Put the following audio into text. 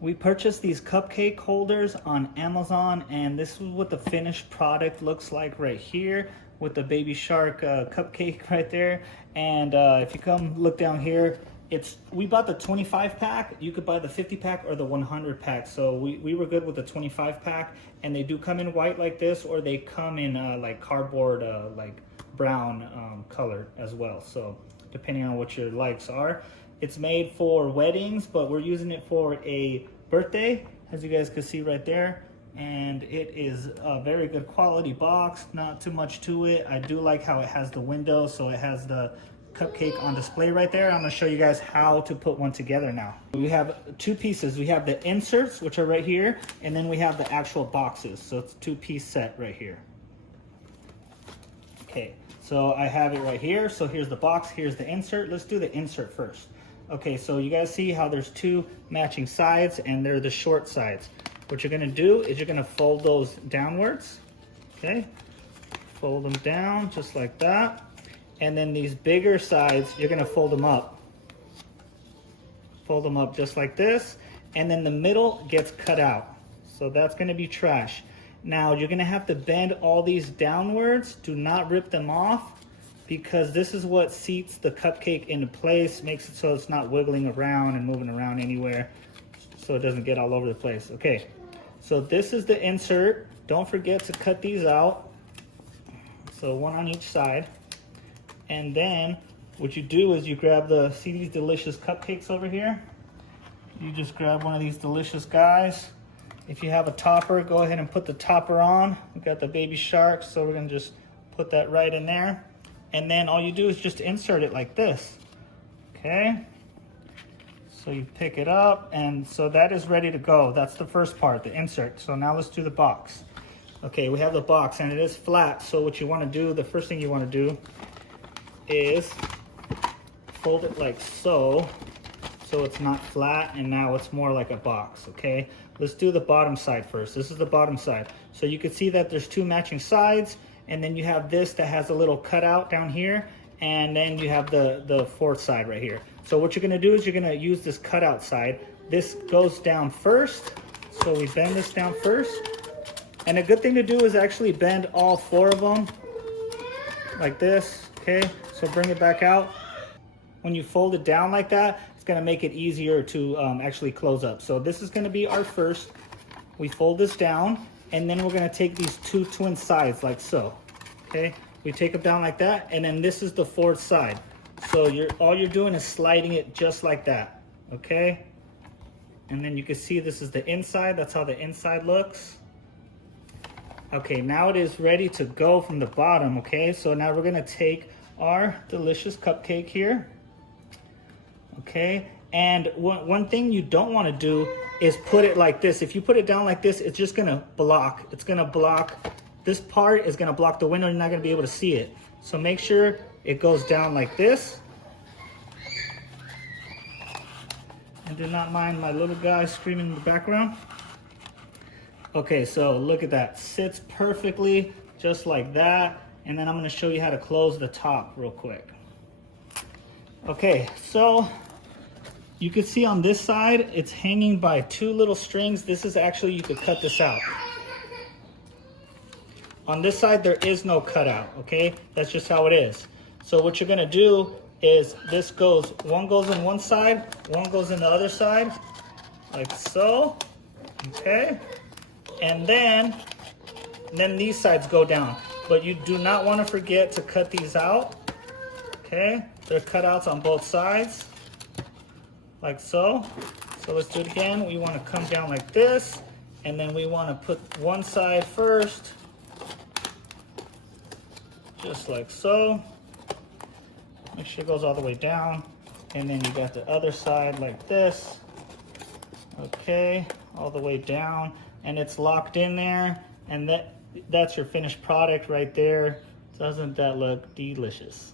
We purchased these cupcake holders on Amazon, and this is what the finished product looks like right here with the baby shark cupcake right there. And if you come look down here, we bought the 25 pack. You could buy the 50 pack or the 100 pack. So we were good with the 25 pack, and they do come in white like this, or they come in like cardboard like brown color as well. So depending on what your likes are. It's made for weddings, but we're using it for a birthday, as you guys can see right there. And it is a very good quality box, not too much to it. I do like how it has the window, so it has the cupcake on display right there. I'm gonna show you guys how to put one together now. We have two pieces. We have the inserts, which are right here, and then we have the actual boxes. So it's a two-piece set right here. Okay, so I have it right here. So here's the box, here's the insert. Let's do the insert first. Okay, so you guys see how there's two matching sides, and they're the short sides. What you're gonna do is you're gonna fold those downwards, okay? Fold them down just like that. And then these bigger sides, you're gonna fold them up. Fold them up just like this. And then the middle gets cut out. So that's gonna be trash. Now you're gonna have to bend all these downwards. Do not rip them off, because this is what seats the cupcake into place, makes it so it's not wiggling around and moving around anywhere, so it doesn't get all over the place. Okay, so this is the insert. Don't forget to cut these out. So one on each side. And then what you do is you grab see these delicious cupcakes over here? You just grab one of these delicious guys. If you have a topper, go ahead and put the topper on. We got the baby shark, so we're gonna just put that right in there. And then all you do is just insert it like this, okay? So you pick it up, and so that is ready to go. That's the first part, the insert. So now let's do the box. Okay, we have the box, and it is flat. So what you wanna do, the first thing you wanna do is fold it like so it's not flat, and now it's more like a box, okay? Let's do the bottom side first. This is the bottom side. So you can see that there's two matching sides, and then you have this that has a little cutout down here, and then you have the fourth side right here. So what you're gonna do is you're gonna use this cutout side. This goes down first, so we bend this down first. And a good thing to do is actually bend all four of them like this, okay? So bring it back out. When you fold it down like that, it's gonna make it easier to actually close up. So this is gonna be our first. We fold this down, and then we're gonna take these two twin sides like so, okay? We take them down like that, and then this is the fourth side. So all you're doing is sliding it just like that, okay? And then you can see this is the inside. That's how the inside looks. Okay, now it is ready to go from the bottom, okay? So now we're gonna take our delicious cupcake here, okay? And one thing you don't wanna do is put it like this. If you put it down like this, it's just gonna block. It's gonna block, this part is gonna block the window. You're not gonna be able to see it. So make sure it goes down like this. And do not mind my little guy screaming in the background. Okay, so look at that. Sits perfectly, just like that. And then I'm gonna show you how to close the top real quick. Okay, so you can see on this side, it's hanging by two little strings. This is actually, you could cut this out. On this side, there is no cutout, okay? That's just how it is. So what you're gonna do is one goes in one side, one goes in the other side, like so, okay? And then these sides go down. But you do not wanna forget to cut these out, okay? There are cutouts on both sides, like so. So let's do it again. We wanna come down like this, and then we wanna put one side first, just like so. Make sure it goes all the way down. And then you got the other side like this, okay, all the way down. And it's locked in there, and that's your finished product right there. Doesn't that look delicious?